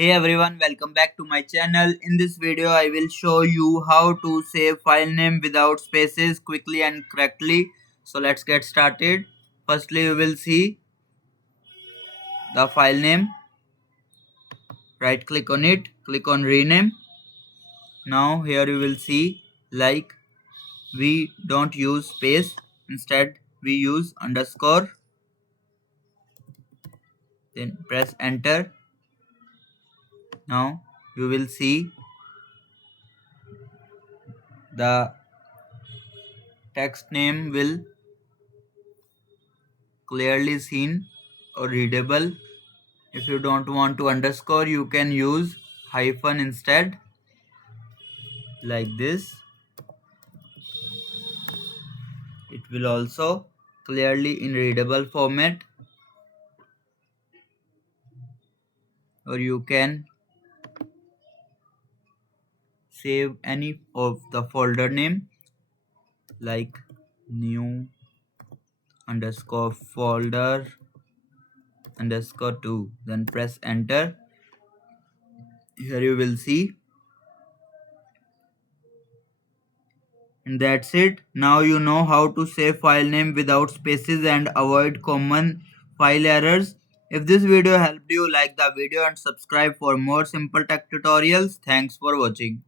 Hey everyone, welcome back to my channel. In this video, I will show you how to save file name without spaces quickly and correctly. So let's get started. Firstly, you will see the file name. Right click on it, click on rename. Now here you will see like we don't use space, instead we use underscore. Then press enter. Now you will see the text name will clearly seen or readable. If you don't want to underscore, you can use hyphen instead, like this. It will also clearly in readable format, or you can save any of the folder name like new underscore folder underscore 2. Then press enter. Here you will see. And that's it. Now you know how to save file name without spaces and avoid common file errors. If this video helped you, like the video and subscribe for more simple tech tutorials. Thanks for watching.